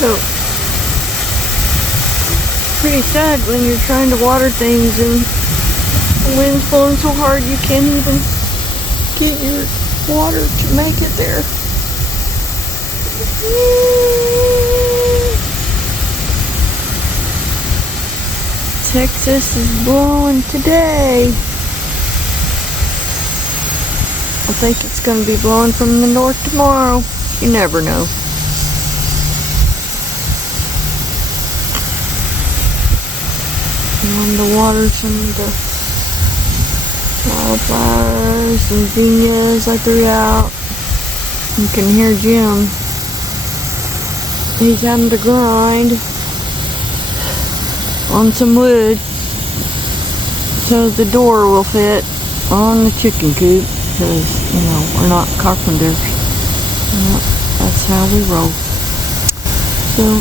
So, pretty sad when you're trying to water things and the wind's blowing so hard you can't even get your water to make it there. Texas is blowing today. I think it's going to be blowing from the north tomorrow. You never know. I wanted to water some of the wildflowers and zinnias I threw out. You can hear Jim. He's having to grind on some wood so the door will fit on the chicken coop, because, you know, we're not carpenters. Yep, that's how we roll. So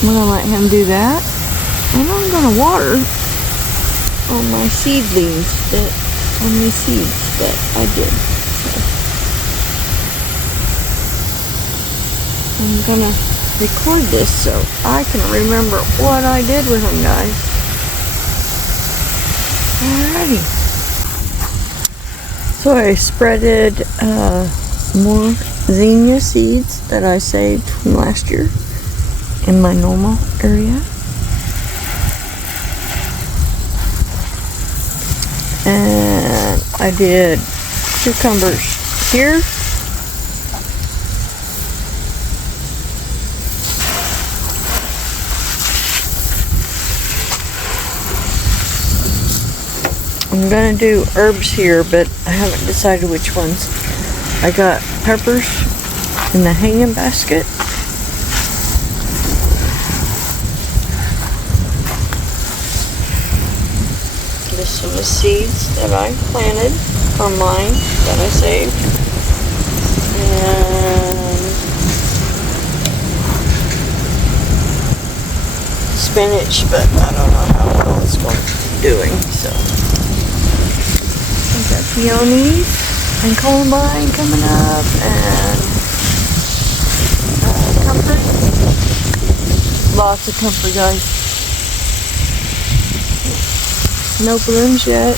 I'm gonna let him do that, and I'm gonna water on my seedlings on the seeds that I did. So I'm gonna record this so I can remember what I did with them, guys. Alrighty. So I spreaded more zinnia seeds that I saved from last year in my normal area. And I did cucumbers here. I'm gonna do herbs here, but I haven't decided which ones. I got peppers in the hanging basket. Some of the seeds that I planted from mine that I saved, and spinach, but I don't know how well it's going to be doing. So I got peonies and columbine coming up, and comfort. Lots of comfort, guys. No blooms yet.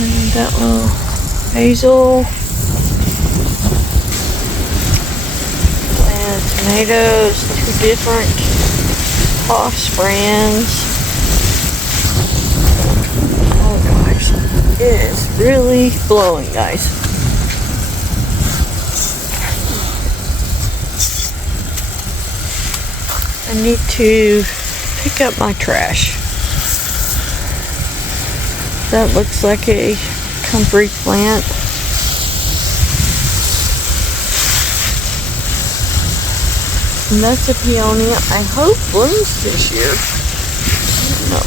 And that little basil. And tomatoes, 2 different Hoff's brands. Oh gosh, it is really blowing, guys. I need to pick up my trash. That looks like a comfrey plant. And that's a peony. I hope blooms this year. No.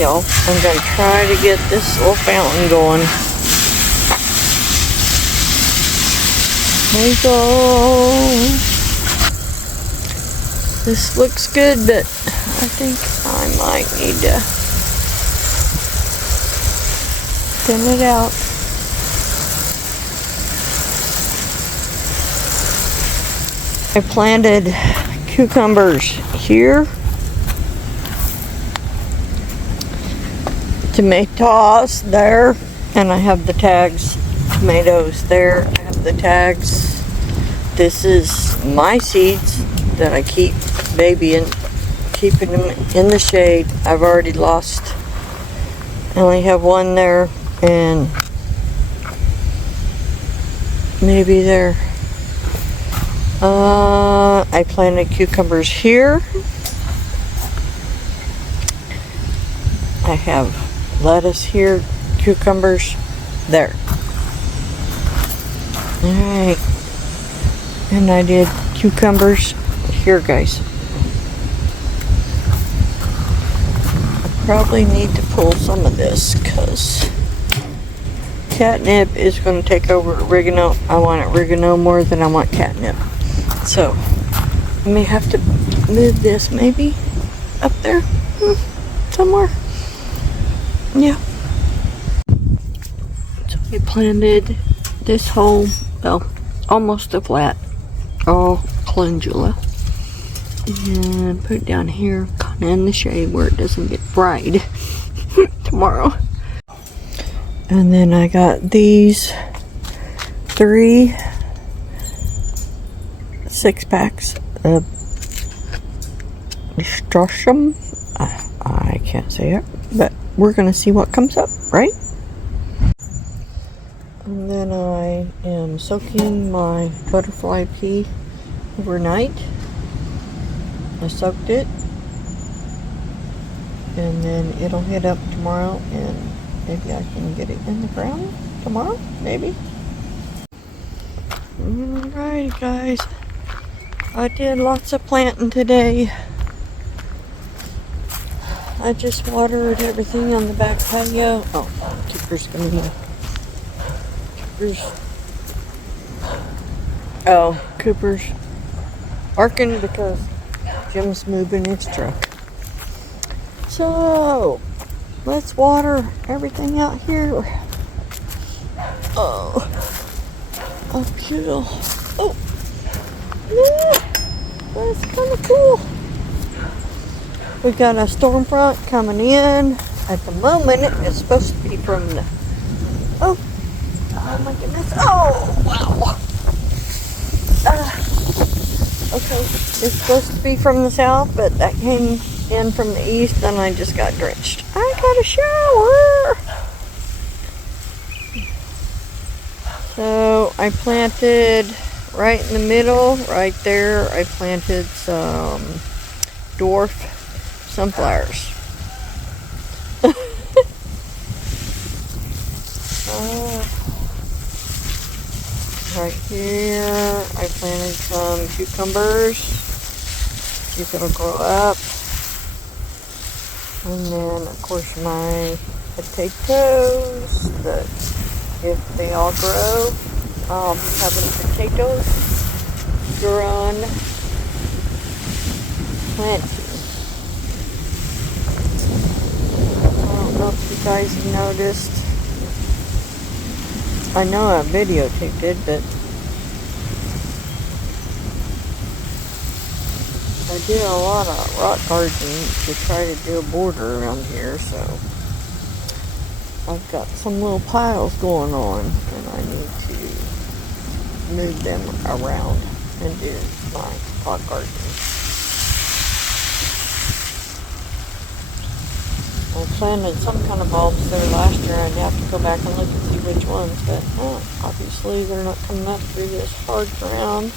Y'all, I'm gonna try to get this little fountain going. Maple. This looks good, but I think I might need to thin it out. I planted cucumbers here, tomatoes there, and I have the tags. Tomatoes there, I have the tags. This is my seeds that I keep babying, keeping them in the shade. I've already lost, I only have one there, and maybe there. I planted cucumbers here. I have lettuce here, cucumbers there. Alright. And I did cucumbers here, guys. I probably need to pull some of this because catnip is going to take over oregano. I want oregano more than I want catnip. So, I may have to move this maybe up there somewhere. Yeah. So I planted this whole, well, almost a flat, all calendula. And put it down here, kind of in the shade where it doesn't get fried tomorrow. And then I got these 3 6-packs of nasturtium. I can't say it, but we're gonna see what comes up, right? And then I am soaking my butterfly pea overnight. I soaked it, and then it'll head up tomorrow, and maybe I can get it in the ground tomorrow, maybe. Alright guys, I did lots of planting today. I just watered everything on the back patio. Oh, Cooper's gonna be. Cooper's barking because Jim's moving his truck. So, let's water everything out here. Oh, beautiful. Oh, yeah, that's kind of cool. We got a storm front coming in. At the moment, it's supposed to be from the. Oh my goodness. Oh, wow. Okay, it's supposed to be from the south, but that came in from the east, and I just got drenched. I got a shower. So I planted right in the middle, right there. I planted some dwarf sunflowers. Right here, I planted some cucumbers. See if it'll grow up. And then, of course, my potatoes, that if they all grow, I'll be having potatoes grown plenty. I don't know if you guys have noticed. I know I videotaped it, but I did a lot of rock gardening to try to do a border around here, so I've got some little piles going on, and I need to move them around and do my rock gardening. I planted some kind of bulbs there last year. I'd have to go back and look and see which ones, but obviously they're not coming up through this hard ground.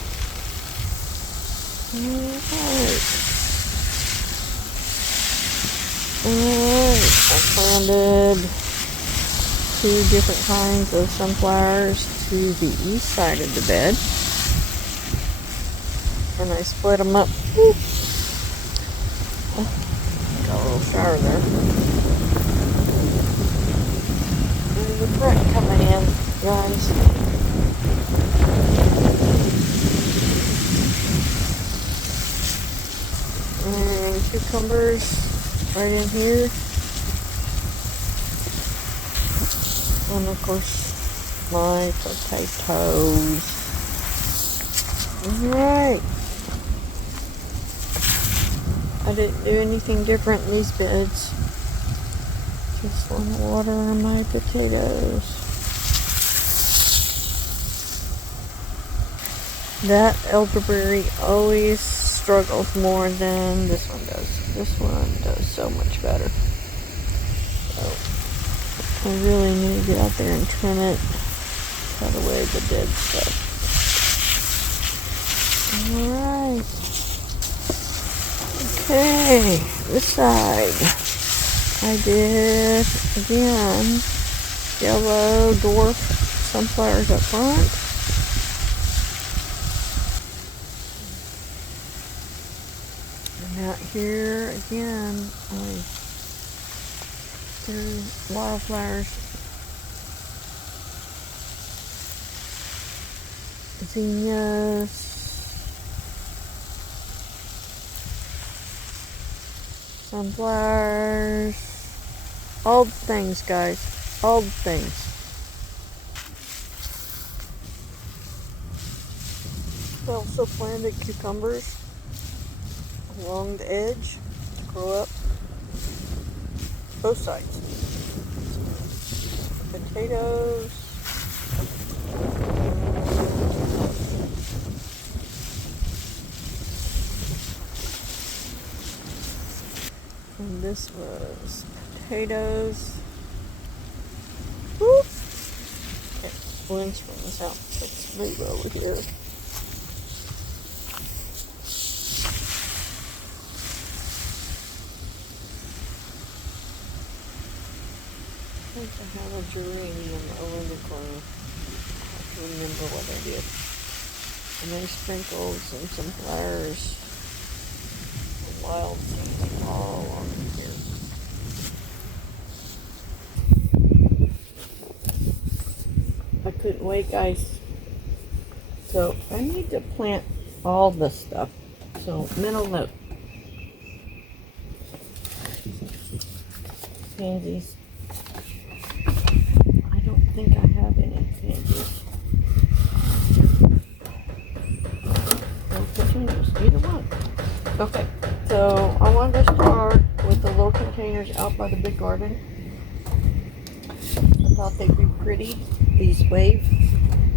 Alright, I planted 2 different kinds of sunflowers to the east side of the bed, and I split them up. Got a little shower there. There's a front coming in, guys. And cucumbers right in here. And of course, my potatoes. Alright. I didn't do anything different in these beds. Just want to water on my potatoes. That elderberry always struggles more than this one does. This one does so much better. So I really need to get out there and trim it. Cut away the dead stuff. Alright. Okay, this side. I did, again, yellow dwarf sunflowers up front. And out here, again, I threw wildflowers, zinnias, sunflowers, all the things, guys, all the things. I also planted cucumbers along the edge to grow up both sides. Potatoes. And this was potatoes. Whoop. Okay, blends from this out. Let's move over here. I think I have a geranium over in the corner. I have to remember what I did. And then sprinkles and some flowers. Wild seeds all along here. I couldn't wait, guys. So I need to plant all this stuff. So mental note. Pansies. I don't think I have any pansies. Or petunias, either one. Okay, so I wanted to start with the little containers out by the big garden. I thought they'd be pretty. These wave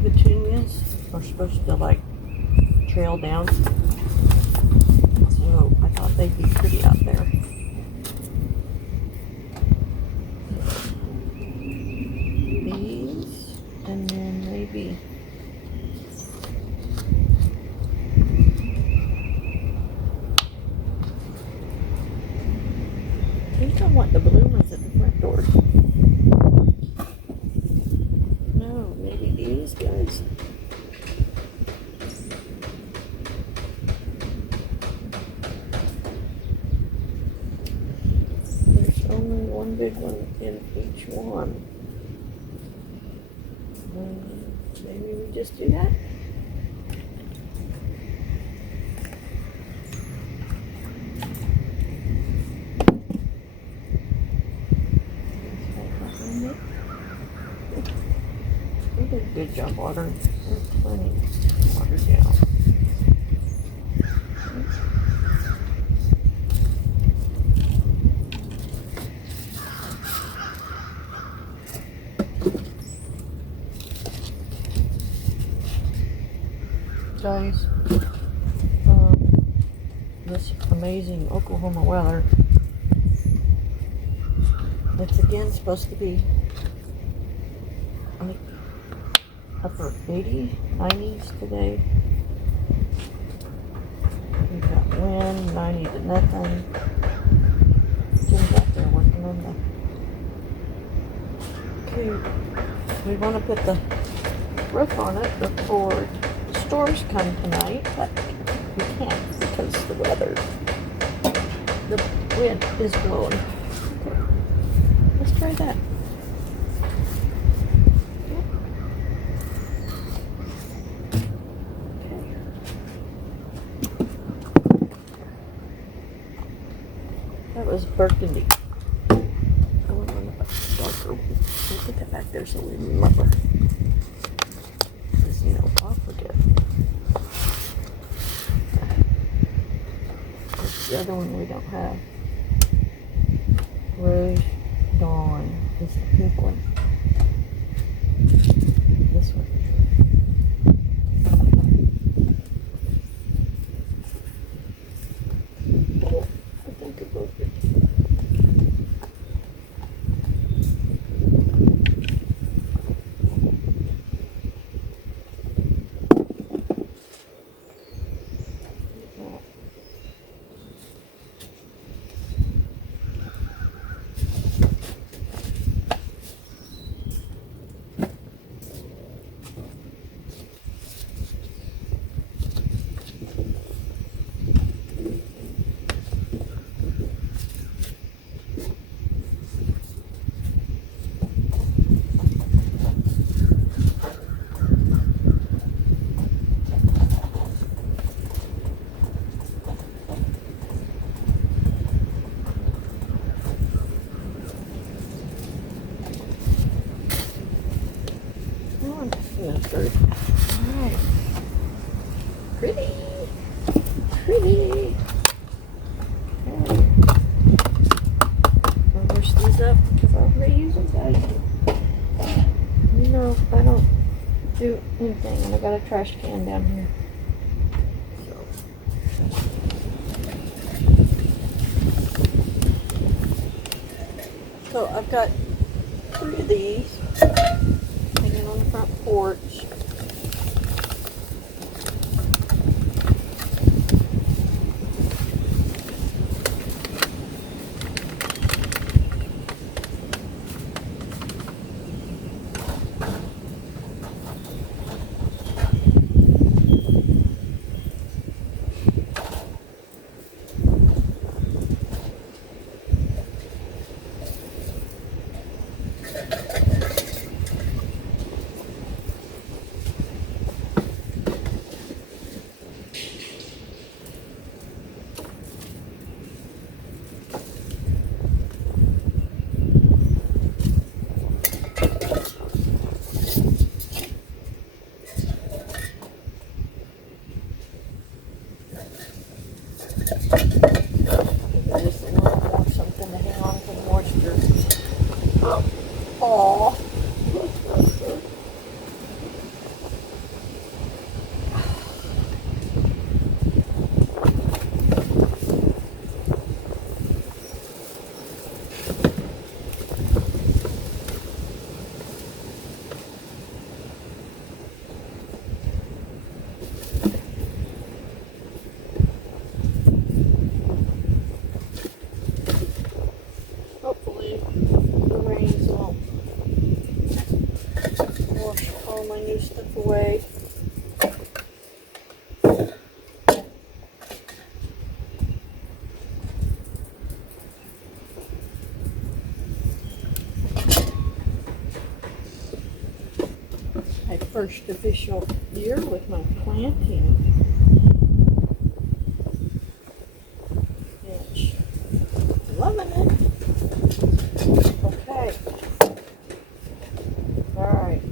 petunias are supposed to like trail down. So I thought they'd be pretty out there. These, and then maybe I think I want the blue ones at the front door. No, maybe these guys. There's only one big one in each one. Maybe we just do that. We did a good job watering. There's plenty of water down. Guys, this amazing Oklahoma weather. It's again supposed to be like upper 80s, 90s today. We've got wind, 90 to nothing. Jim's out there working on the. Okay, we want to put the roof on it before storms come tonight, but we can't because the weather, the wind is blowing. Okay. Let's try that. Okay. That was burgundy. I wonder if darker. We'll put that back there so we remember. Because, you know, I'll forget. The other one we don't have. Rose Dawn is the pink one. This one. I think it will be. Alright. Pretty. Pretty. Okay. I'll wash these up because I'll reuse them, guys. You know, I don't do anything, and I got a trash can down here. So I've got 3 of these hanging on the front porch. I just want something to hang on to the moisture. Aww. Hopefully the rains won't wash all my new stuff away. My first official year with my planting. Bitch. Loving it. Okay. Alright.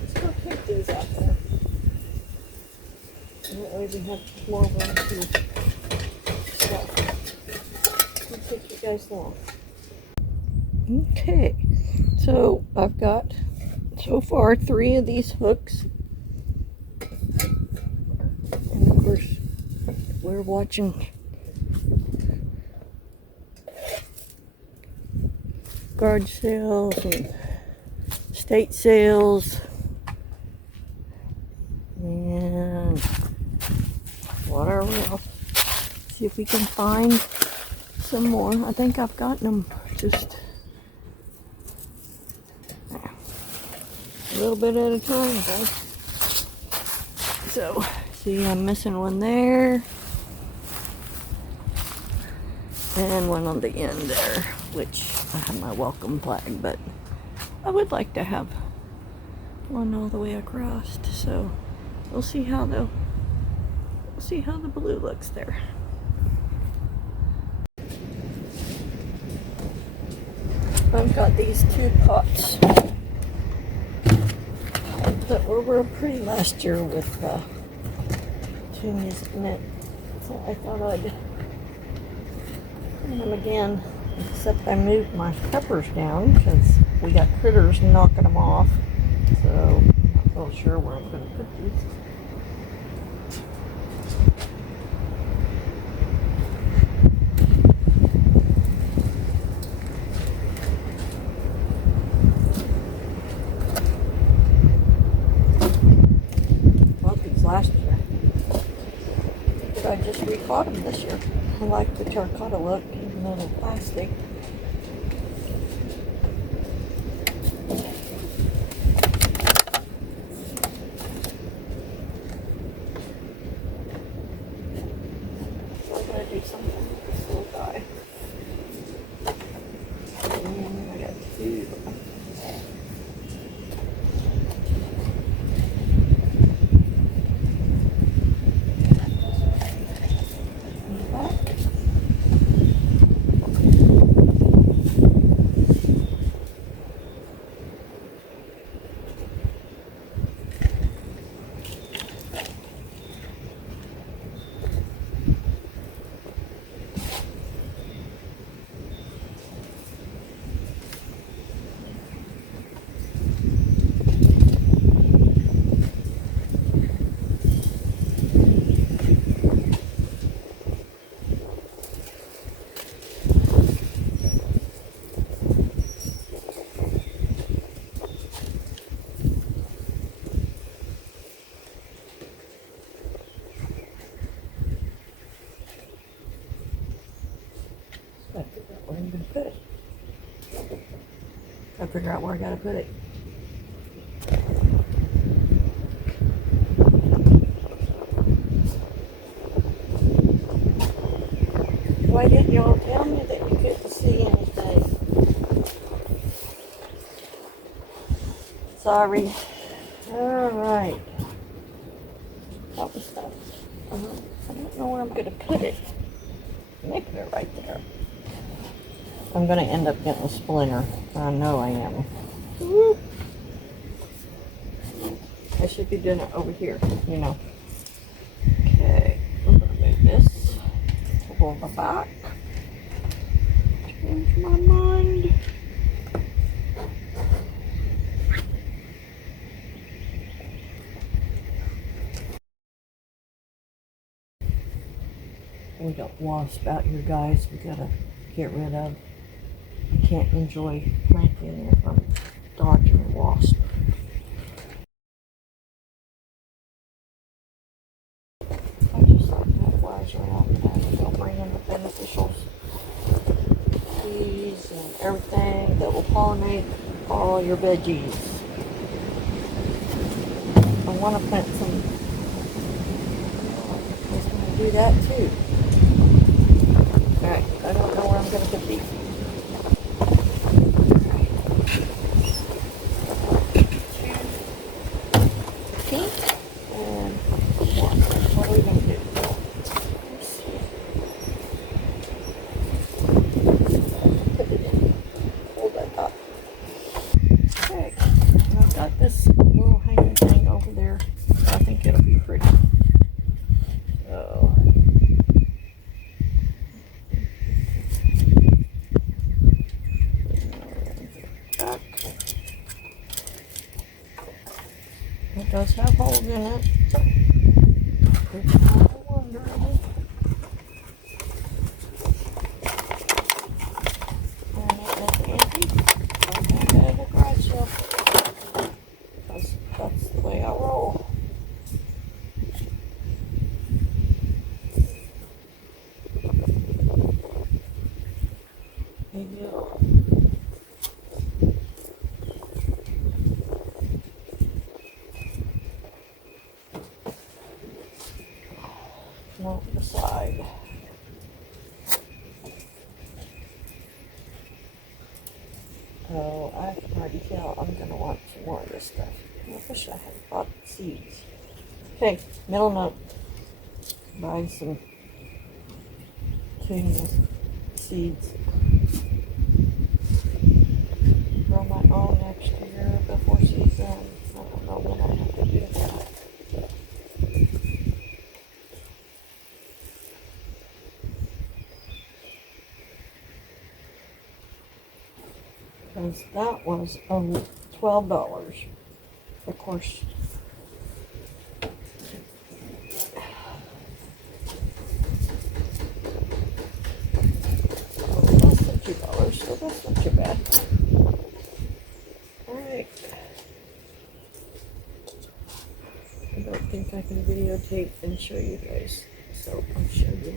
Let's go take these out there. That way we have more room to stuff. It'll take you guys long. Okay, so I've got so far 3 of these hooks, and of course we're watching garage sales and estate sales and whatever else. See if we can find some more. I think I've gotten them just a little bit at a time, guys. So, see, I'm missing one there. And one on the end there, which I have my welcome flag, but I would like to have one all the way across. So, we'll see how the blue looks there. I've got these 2 pots that were real pretty last year with petunias in it, so I thought I'd put them again, except I moved my peppers down because we got critters knocking them off, so I'm not real sure where I'm going to put these. Last year, but I just rebought them this year. I like the terracotta look, even though they're plastic. So I'm gonna do something with this little guy. And I got 2. I figure out where I gotta put it. Why didn't y'all tell me that you couldn't see anything? Sorry. Alright. That was stuff. I don't know where I'm gonna put it. Maybe it right there. I'm gonna end up getting a splinter. I know I am. Woo. I should be doing it over here, you know. Okay, I'm gonna move this. Pull the back. Change my mind. We got wasp out here, guys. We gotta get rid of. I can't enjoy planting if I'm dodging wasp. I just like to have flies around and they'll bring in the beneficials, bees and everything that will pollinate all your veggies. I want to plant some. I was going to do that too. Alright, I don't know where I'm going to put these. Pink and one. What are we going to do? Put it in. Hold that up. Okay, and I've got this little hanging thing over there. I think it'll be pretty. So. It does have holes in it. If you're wondering. And it is empty. I'm going to add a garage sale. Because that's the way I roll. There you go. Not the side. Oh, I can already tell I'm going to want some more of this stuff. I wish I had bought seeds. Okay, middle note. Buy some tuna seeds. Grow my own next year before season. I don't know when I have to do that. Because that was $12. Of course. Less than $2, so that's not too bad. Alright. I don't think I can videotape and show you guys, so I'll show you.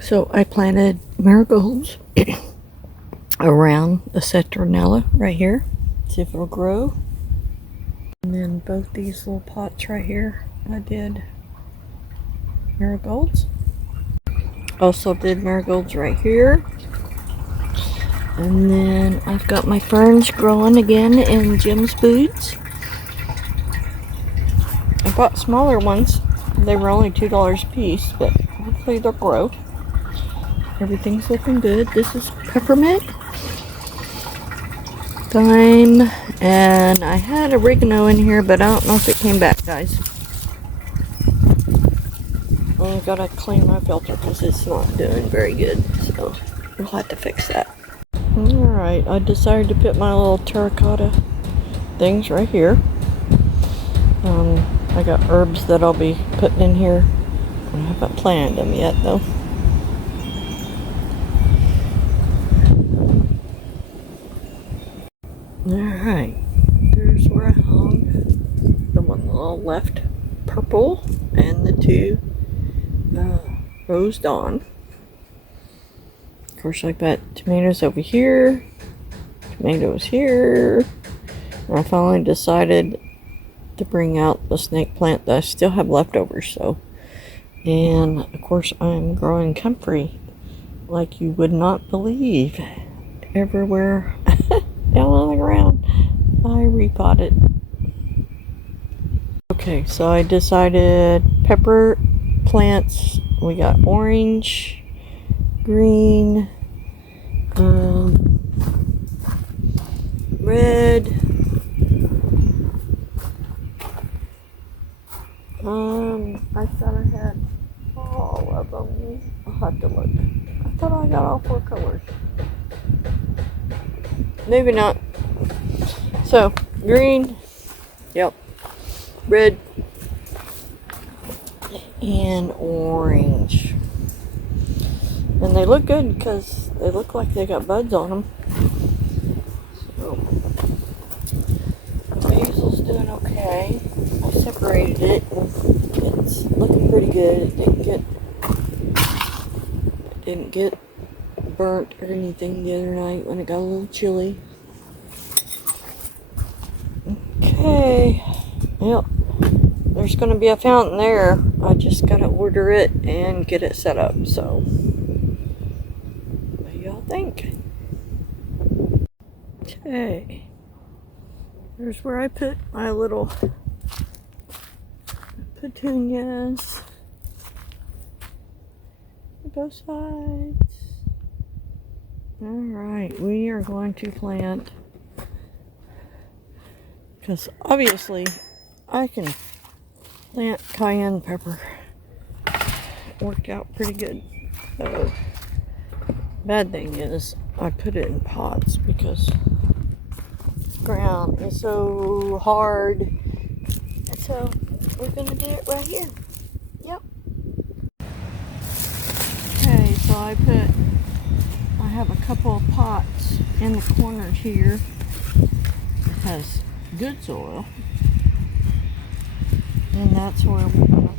So I planted marigolds around the citronella right here. See if it'll grow. And then both these little pots right here, I did marigolds. Also did marigolds right here. And then I've got my ferns growing again in Jim's Boots. I bought smaller ones. They were only $2 a piece, but hopefully they'll grow. Everything's looking good. This is peppermint, thyme, and I had oregano in here, but I don't know if it came back, guys. I gotta clean my filter because it's not doing very good, so we'll have to fix that. Alright, I decided to put my little terracotta things right here. I got herbs that I'll be putting in here. I haven't planted them yet though. Alright, there's where I hung the one little left purple and the two Rose Dawn. Of course, I got tomatoes over here, tomatoes here. And I finally decided to bring out the snake plant that I still have leftovers. So, and of course, I'm growing comfrey like you would not believe. Everywhere down on the ground, I repotted. Okay, so I decided pepper plants. We got orange, green, red, I thought I had all of them. I'll have to look. I thought I got all 4 colors. Maybe not. So, green, yep, red, and orange. And they look good because they look like they got buds on them. So, basil's doing okay. I separated it and it's looking pretty good. It didn't get burnt or anything the other night when it got a little chilly. Okay, yep, there's going to be a fountain there. I just got to order it and get it set up. So, what do y'all think? Okay, there's where I put my little petunias on both sides. Alright, we are going to plant, because obviously I can plant cayenne pepper. It worked out pretty good. So, bad thing is I put it in pots because the ground is so hard. And so we're gonna do it right here. Yep. Okay, so I have a couple of pots in the corners here. It has good soil. And that's where we're gonna